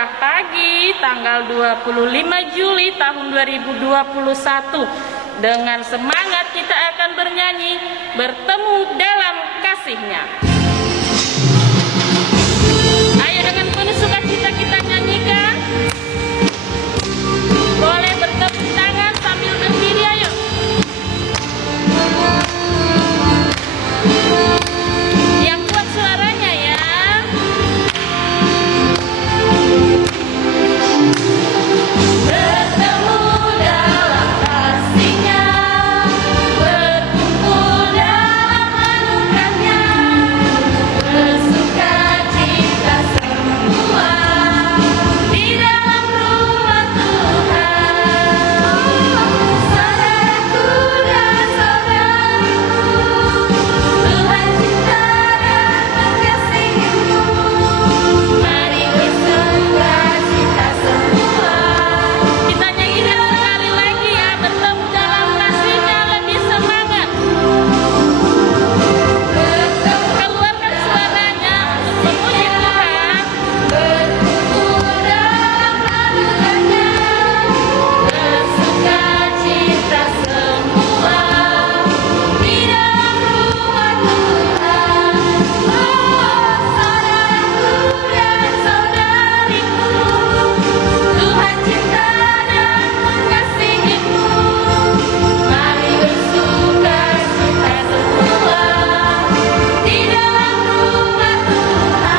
cerah pagi tanggal 25 Juli tahun 2021. Dengan semangat kita akan bernyanyi Bertemu Dalam Kasih-Nya. Ayo dengan penuh sukacita kita nyanyikan. Boleh bertepuk tangan sambil berdiri, ayo. Yang kuat suaranya ya. Bertemu dalam kasih-Nya, berkumpul dalam anugerah-Nya, bersukacita semua di dalam rumah Tuhan. Saudaraku dan saudariku, Tuhan cinta dan mengasihimu. Mari bersukacita semua. Kita nyanyikan sekali lagi ya, bertemu dalam kasih-Nya, lebih semangat. Keluarkan suaranya untuk memuji Tuhan. Berkumpul dalam anugerah-Nya, bersukacita semua di dalam rumah Tuhan. Saudaraku dan saudariku, Tuhan cinta dan mengasihimu. Mari bersukacita semua di dalam rumah Tuhan.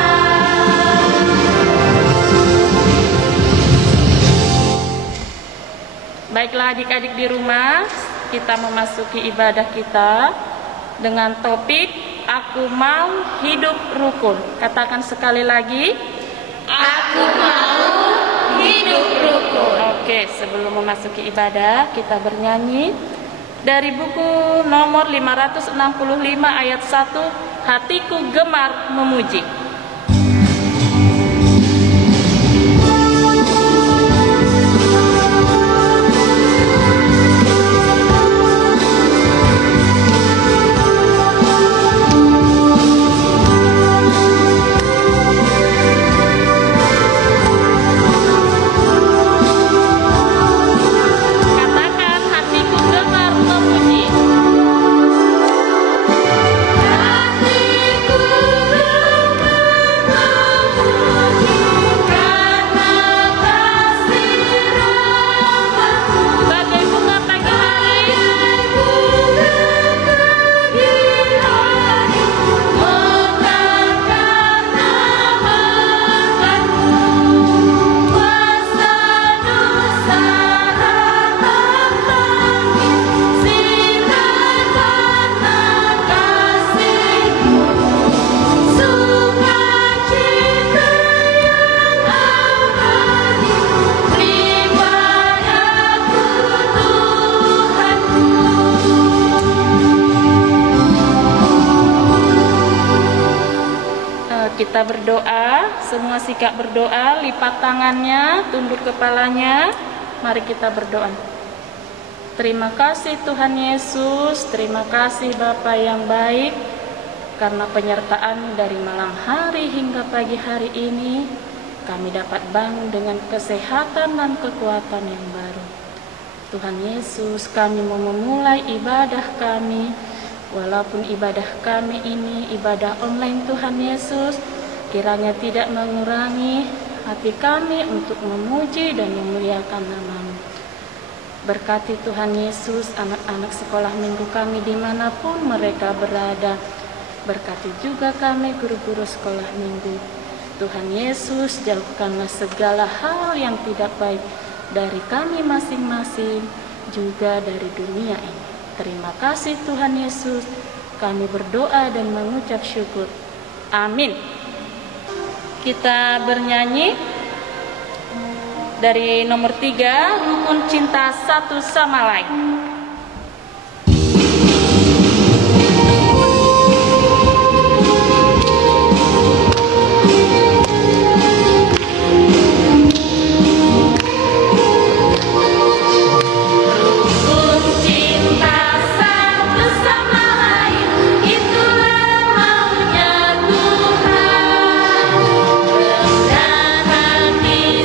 Baiklah adik-adik di rumah, kita memasuki ibadah kita dengan topik Aku Mau Hidup Rukun. Katakan sekali lagi, Aku mau hidup rukun. Oke, sebelum memasuki ibadah, kita bernyanyi dari buku nomor 565 ayat 1, Hatiku Gemar Memuji. Katakan, hatiku gemar memuji. Hatiku Kita berdoa, semua sikap berdoa, lipat tangannya, tunduk kepalanya. Mari kita berdoa. Terima kasih Tuhan Yesus, terima kasih Bapa yang baik, karena penyertaan dari malam hari hingga pagi hari ini, kami dapat bangun dengan kesehatan dan kekuatan yang baru. Tuhan Yesus, kami mau memulai ibadah kami. Walaupun ibadah kami ini ibadah online, Tuhan Yesus, kiranya tidak mengurangi hati kami untuk memuji dan memuliakan nama-Mu. Berkati Tuhan Yesus anak-anak sekolah minggu kami dimanapun mereka berada. Berkati juga kami guru-guru sekolah minggu. Tuhan Yesus, jauhkanlah segala hal yang tidak baik dari kami masing-masing, juga dari dunia ini. Terima kasih Tuhan Yesus, kami berdoa dan mengucap syukur. Amin. Kita bernyanyi dari nomor 3, Rukun Cinta Satu Sama Lain. Itulah maunya Tuhan, rendah hati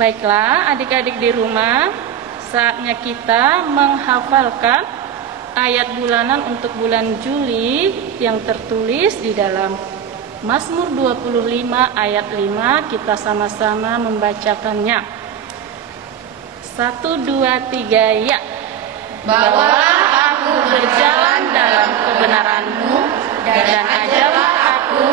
Baiklah, adik-adik di rumah, saatnya kita menghafalkan ayat bulanan untuk bulan Juli yang tertulis di dalam Mazmur 25 ayat 5. Kita sama-sama membacakannya. 1, 2, 3, ya. Bawalah aku berjalan dalam kebenaran-Mu, dan ajarlah aku,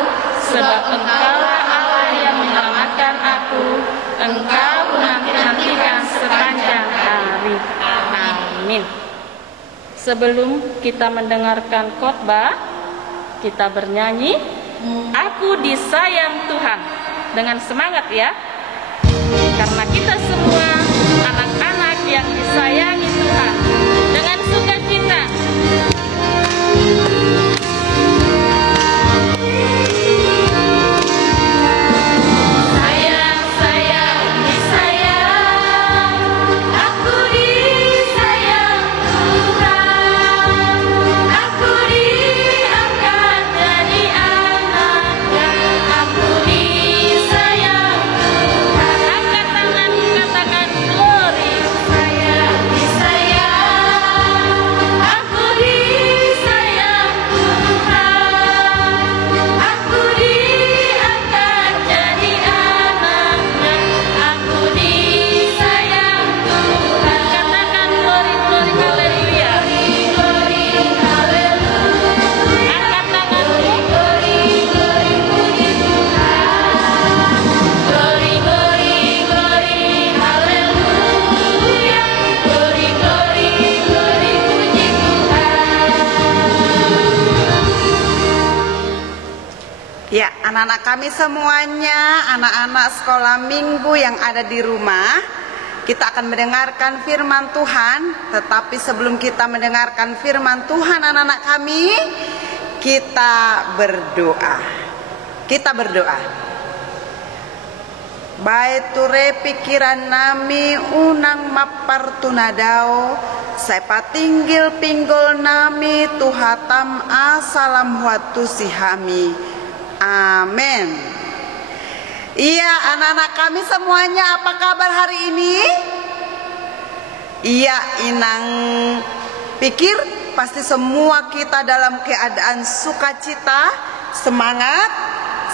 sebab Engkaulah Allah yang menyelamatkan aku. Engkau menanti-nantikan sepanjang hari. Amin. Sebelum kita mendengarkan khotbah, kita bernyanyi Aku Disayang Tuhan dengan semangat ya. Karena kita semua anak-anak yang disayangi Tuhan. Dengan sukacita. Ya, anak-anak kami semuanya, anak-anak sekolah minggu yang ada di rumah, kita akan mendengarkan firman Tuhan. Tetapi sebelum kita mendengarkan firman Tuhan anak-anak kami, kita berdoa. Kita berdoa. Baiture pikiran nami unang mapartunadao, sepa tinggil pinggul nami tuhatam asalam huatu sihami. Amin. Iya, anak-anak kami semuanya, apa kabar hari ini? Iya, Inang pikir pasti semua kita dalam keadaan sukacita, semangat,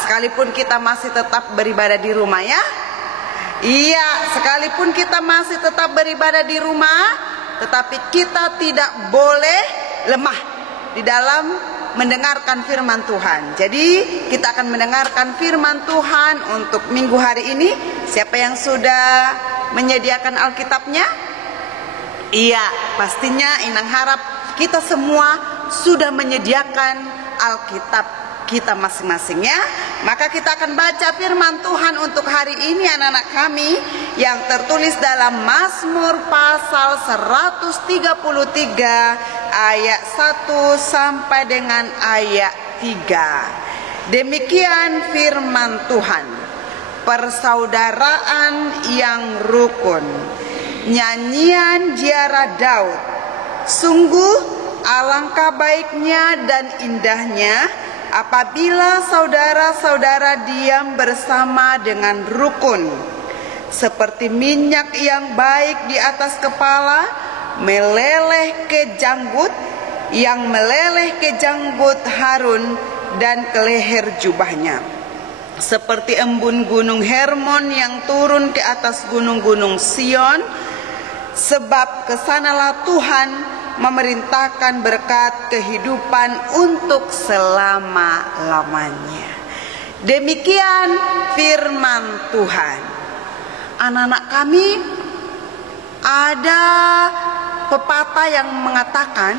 sekalipun kita masih tetap beribadah di rumah ya. Iya, sekalipun kita masih tetap beribadah di rumah, tetapi kita tidak boleh lemah di dalam mendengarkan firman Tuhan. Jadi kita akan mendengarkan firman Tuhan untuk minggu hari ini. Siapa yang sudah menyediakan Alkitabnya? Iya, pastinya Inang harap kita semua sudah menyediakan Alkitab kita masing-masing ya. Maka kita akan baca firman Tuhan untuk hari ini anak-anak kami yang tertulis dalam Mazmur pasal 133 ayat 1 sampai dengan ayat 3. Demikian firman Tuhan. Persaudaraan yang rukun. Nyanyian ziarah Daud. Sungguh alangkah baiknya dan indahnya apabila saudara-saudara diam bersama dengan rukun. Seperti minyak yang baik di atas kepala, meleleh ke janggut, yang meleleh ke janggut Harun dan ke leher jubahnya. Seperti embun gunung Hermon yang turun ke atas gunung-gunung Sion, sebab kesanalah Tuhan memerintahkan berkat kehidupan untuk selama-lamanya. Demikian firman Tuhan. Anak-anak kami, ada pepatah yang mengatakan,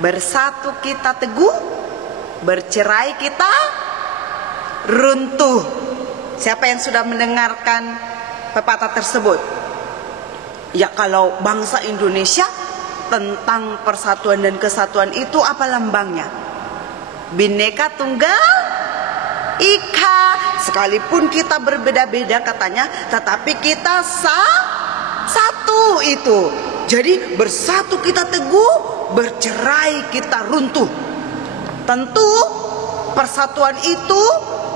bersatu kita teguh, bercerai kita runtuh. Siapa yang sudah mendengarkan pepatah tersebut? Ya, kalau bangsa Indonesia tentang persatuan dan kesatuan itu apa lambangnya? Bhinneka Tunggal Ika. Sekalipun kita berbeda-beda katanya, tetapi kita satu itu. Jadi bersatu kita teguh, bercerai kita runtuh. Tentu persatuan itu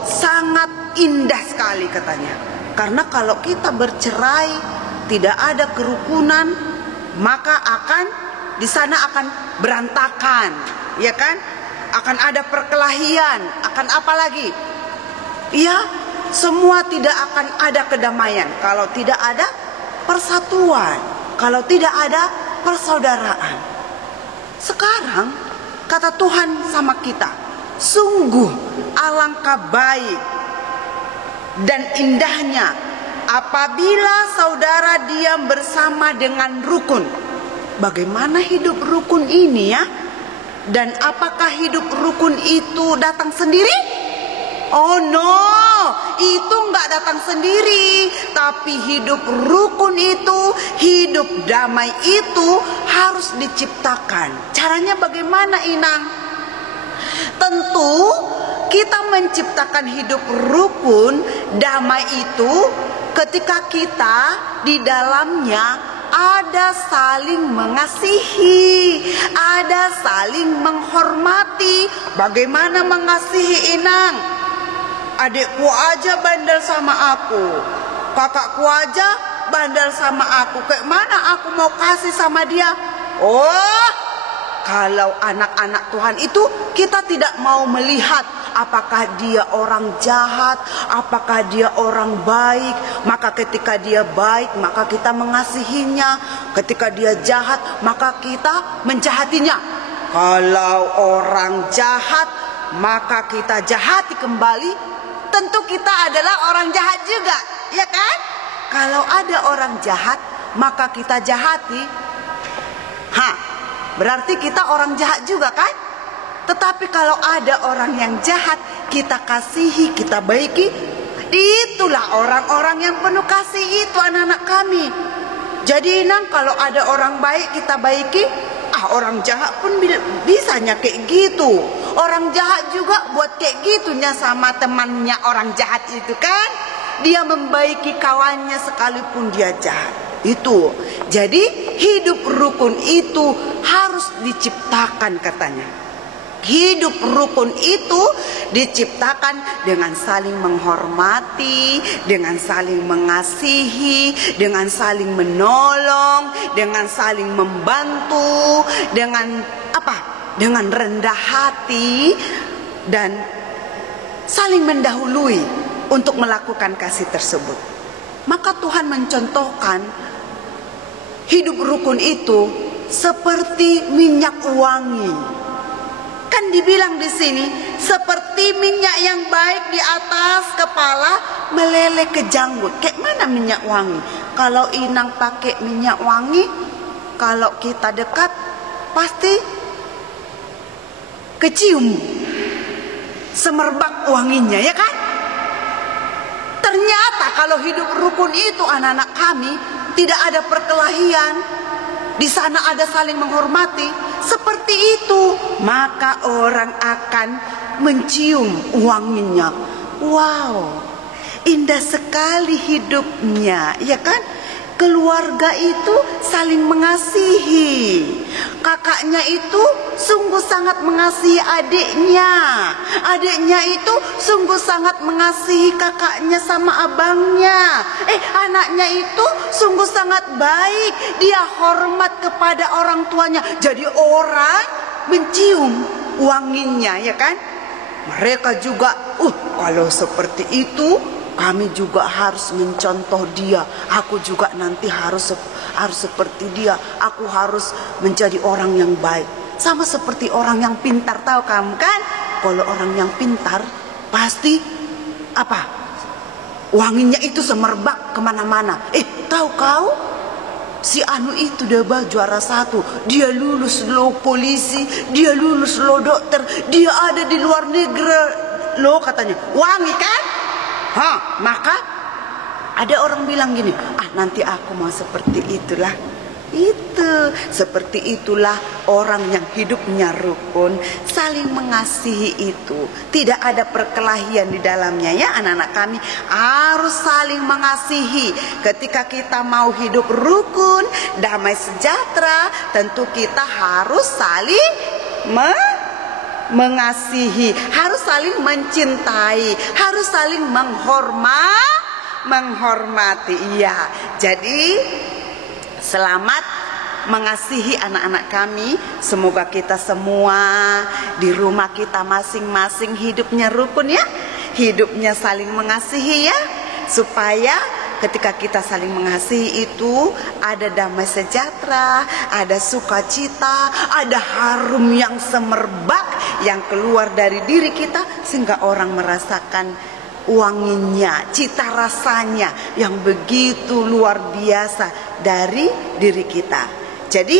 sangat indah sekali katanya. Karena kalau kita bercerai, tidak ada kerukunan, maka di sana akan berantakan, ya kan? Akan ada perkelahian, akan apa lagi? Ya, semua tidak akan ada kedamaian kalau tidak ada persatuan, kalau tidak ada persaudaraan. Sekarang kata Tuhan sama kita, sungguh alangkah baik dan indahnya apabila saudara diam bersama dengan rukun. Bagaimana hidup rukun ini ya? Dan apakah hidup rukun itu datang sendiri? Oh no, itu nggak datang sendiri. Tapi hidup rukun itu, hidup damai itu harus diciptakan. Caranya bagaimana, Inang? Tentu kita menciptakan hidup rukun damai itu ketika kita di dalamnya ada saling mengasihi, ada saling menghormati. Bagaimana mengasihi, Inang? Adikku aja bandel sama aku, kakakku aja bandel sama aku. Kayak mana aku mau kasih sama dia? Oh, kalau anak-anak Tuhan itu kita tidak mau melihat apakah dia orang jahat, apakah dia orang baik. Maka ketika dia baik, maka kita mengasihinya. Ketika dia jahat, maka kita menjahatinya. Kalau orang jahat, maka kita jahati kembali. Tentu kita adalah orang jahat juga, ya kan? Kalau ada orang jahat, maka kita jahati. Berarti kita orang jahat juga kan? Tetapi kalau ada orang yang jahat, kita kasihi, kita baiki. Itulah orang-orang yang penuh kasih itu anak-anak kami. Jadi Inang, kalau ada orang baik kita baiki, orang jahat pun bisanya kayak gitu. Orang jahat juga buat kayak gitunya sama temannya orang jahat itu kan. Dia membaiki kawannya sekalipun dia jahat. Itu. Jadi hidup rukun itu harus diciptakan katanya. Hidup rukun itu diciptakan dengan saling menghormati, dengan saling mengasihi, dengan saling menolong, dengan saling membantu, dengan dengan rendah hati dan saling mendahului untuk melakukan kasih tersebut. Maka Tuhan mencontohkan hidup rukun itu seperti minyak wangi. Kan dibilang di sini seperti minyak yang baik di atas kepala meleleh ke janggut. Kayak mana minyak wangi? Kalau Inang pakai minyak wangi, kalau kita dekat pasti kecium semerbak wanginya, ya kan? Ternyata kalau hidup rukun itu anak-anak kami tidak ada perkelahian, di sana ada saling menghormati, seperti itu, maka orang akan mencium wanginya. Wow, indah sekali hidupnya, ya kan? Keluarga itu saling mengasihi. Kakaknya itu sungguh sangat mengasihi adiknya. Adiknya itu sungguh sangat mengasihi kakaknya sama abangnya. Anaknya itu sungguh sangat baik. Dia hormat kepada orang tuanya. Jadi orang mencium wanginya, ya kan? Mereka juga, kalau seperti itu kami juga harus mencontoh dia. Aku juga nanti harus seperti dia. Aku harus menjadi orang yang baik. Sama seperti orang yang pintar, tahu kamu kan? Kalau orang yang pintar pasti wanginya itu semerbak kemana-mana. Tahu kau? Si Anu itu dia juara 1. Dia lulus lo polisi, dia lulus lo dokter, dia ada di luar negeri lo katanya. Wangi kan? Maka ada orang bilang gini, nanti aku mau seperti itulah. Seperti itulah orang yang hidupnya rukun, saling mengasihi itu. Tidak ada perkelahian di dalamnya, ya anak-anak kami. Harus saling mengasihi. Ketika kita mau hidup rukun, damai sejahtera, tentu kita harus saling mengasihi, harus saling mencintai, harus saling menghormati. Iya, jadi selamat mengasihi anak-anak kami. Semoga kita semua di rumah kita masing-masing hidupnya rukun ya, hidupnya saling mengasihi ya, supaya ketika kita saling mengasihi itu ada damai sejahtera, ada sukacita, ada harum yang semerbak yang keluar dari diri kita sehingga orang merasakan wanginya, cita rasanya yang begitu luar biasa dari diri kita. Jadi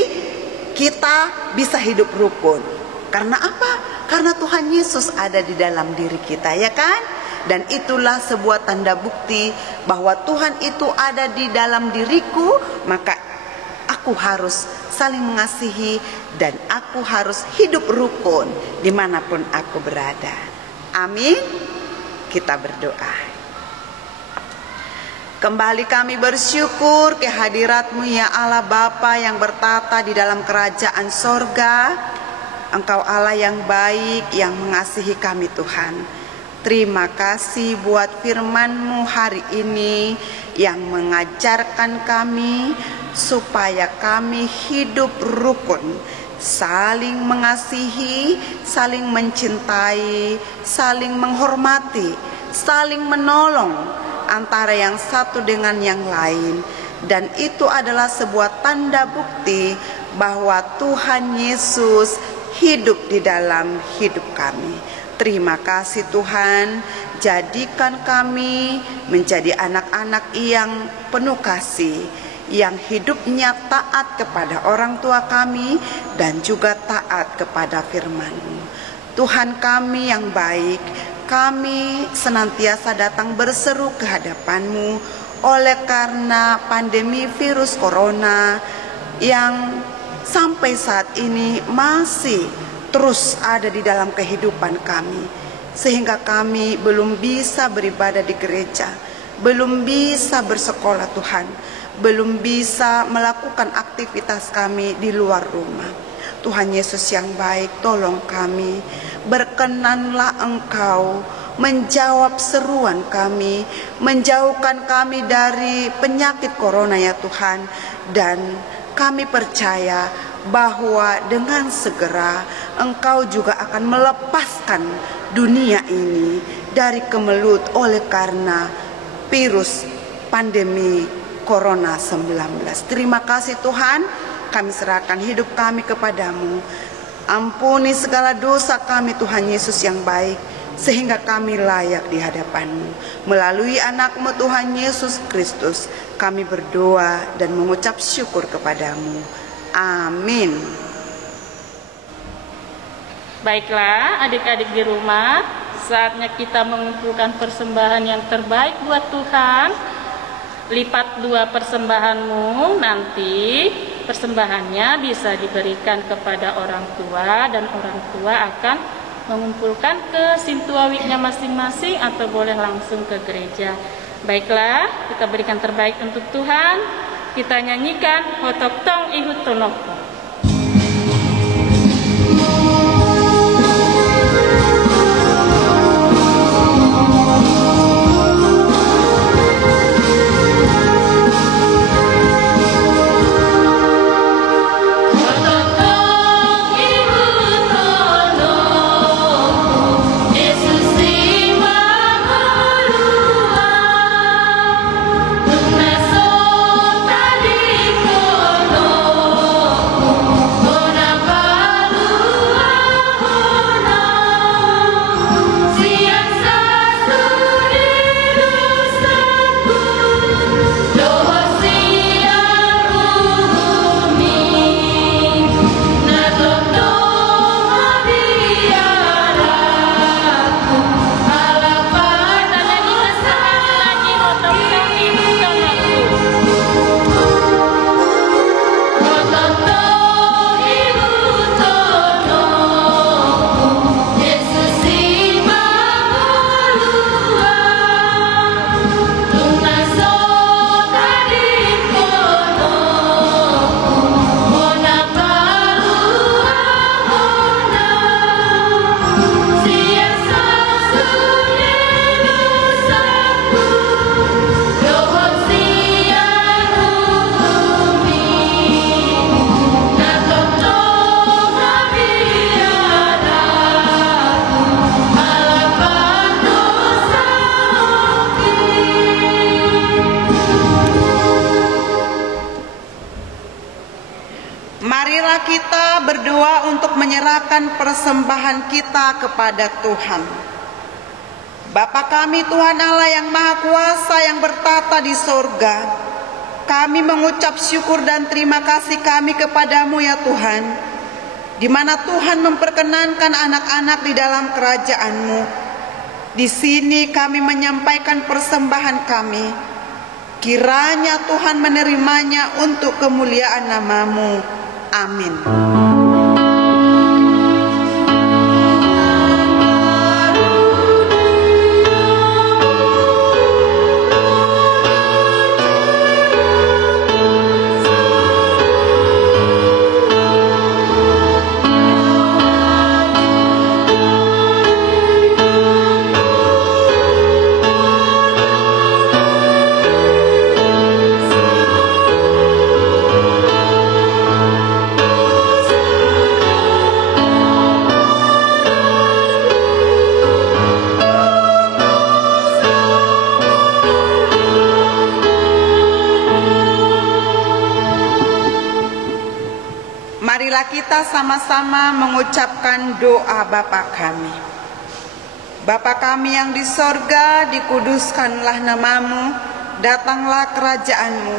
kita bisa hidup rukun. Karena apa? Karena Tuhan Yesus ada di dalam diri kita, ya kan? Dan itulah sebuah tanda bukti bahwa Tuhan itu ada di dalam diriku. Maka aku harus saling mengasihi dan aku harus hidup rukun dimanapun aku berada. Amin. Kita berdoa. Kembali kami bersyukur kehadirat-Mu ya Allah Bapa yang bertata di dalam kerajaan sorga. Engkau Allah yang baik yang mengasihi kami Tuhan. Terima kasih buat firman-Mu hari ini yang mengajarkan kami supaya kami hidup rukun, saling mengasihi, saling mencintai, saling menghormati, saling menolong antara yang satu dengan yang lain. Dan itu adalah sebuah tanda bukti bahwa Tuhan Yesus hidup di dalam hidup kami. Terima kasih Tuhan, jadikan kami menjadi anak-anak yang penuh kasih, yang hidupnya taat kepada orang tua kami dan juga taat kepada firman-Mu. Tuhan kami yang baik, kami senantiasa datang berseru ke hadapan-Mu oleh karena pandemi virus corona yang sampai saat ini masih terus ada di dalam kehidupan kami, sehingga kami belum bisa beribadah di gereja, belum bisa bersekolah Tuhan, belum bisa melakukan aktivitas kami di luar rumah. Tuhan Yesus yang baik, tolong kami, berkenanlah Engkau menjawab seruan kami, menjauhkan kami dari penyakit corona ya Tuhan. Dan kami percaya bahwa dengan segera Engkau juga akan melepaskan dunia ini dari kemelut oleh karena virus pandemi corona 19. Terima kasih Tuhan, kami serahkan hidup kami kepadamu. Ampuni segala dosa kami Tuhan Yesus yang baik, sehingga kami layak di hadapan-Mu. Melalui anak-Mu Tuhan Yesus Kristus, kami berdoa dan mengucap syukur kepadamu. Amin. Baiklah adik-adik di rumah, saatnya kita mengumpulkan persembahan yang terbaik buat Tuhan. Lipat 2 persembahanmu, nanti persembahannya bisa diberikan kepada orang tua dan orang tua akan mengumpulkan ke sintuawiknya masing-masing atau boleh langsung ke gereja. Baiklah, kita berikan terbaik untuk Tuhan. Kita nyanyikan Hotok Tong Ihut Tonoko. Tadi kono Marilah kita berdoa untuk menyerahkan persembahan kita kepada Tuhan. Bapa kami Tuhan Allah yang Maha Kuasa yang bertata di sorga, kami mengucap syukur dan terima kasih kami kepadamu ya Tuhan, di mana Tuhan memperkenankan anak-anak di dalam kerajaan-Mu. Di sini kami menyampaikan persembahan kami. Kiranya Tuhan menerimanya untuk kemuliaan nama-Mu. Amin. Marilah kita sama-sama mengucapkan doa Bapa kami. Bapa kami yang di sorga, dikuduskanlah nama-Mu, datanglah kerajaan-Mu,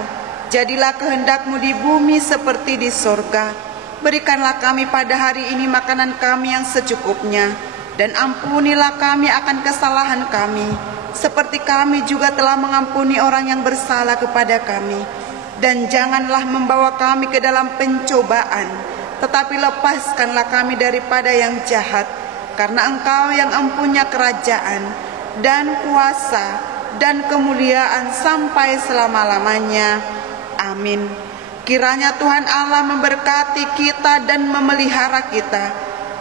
jadilah kehendak-Mu di bumi seperti di sorga. Berikanlah kami pada hari ini makanan kami yang secukupnya, dan ampunilah kami akan kesalahan kami, seperti kami juga telah mengampuni orang yang bersalah kepada kami. Dan janganlah membawa kami ke dalam pencobaan, tetapi lepaskanlah kami daripada yang jahat. Karena Engkau yang empunya kerajaan dan kuasa dan kemuliaan sampai selama-lamanya. Amin. Kiranya Tuhan Allah memberkati kita dan memelihara kita.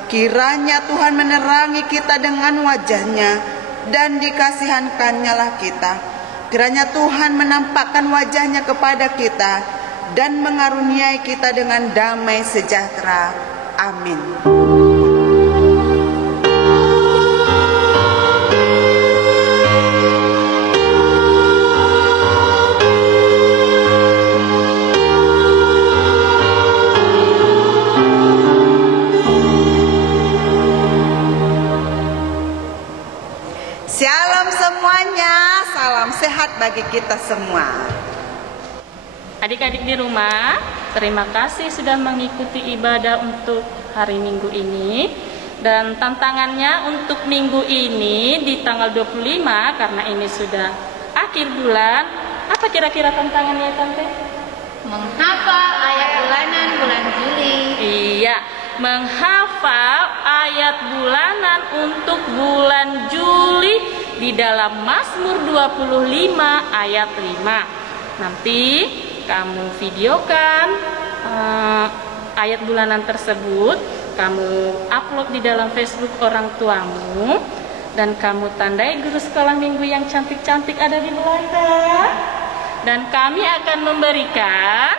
Kiranya Tuhan menerangi kita dengan wajah-Nya dan dikasihankannya lah kita. Kiranya Tuhan menampakkan wajah-Nya kepada kita dan mengaruniai kita dengan damai sejahtera. Amin. Shalom semuanya, salam sehat bagi kita semua. Adik-adik di rumah, terima kasih sudah mengikuti ibadah untuk hari Minggu ini. Dan tantangannya untuk minggu ini di tanggal 25, karena ini sudah akhir bulan. Apa kira-kira tantangannya, Tante? Menghafal ayat bulanan bulan Juli. Iya, menghafal ayat bulanan untuk bulan Juli di dalam Mazmur 25 ayat 5. Nanti kamu videokan ayat bulanan tersebut, kamu upload di dalam Facebook orang tuamu, dan kamu tandai guru sekolah minggu yang cantik-cantik ada di Belanda. Dan kami akan memberikan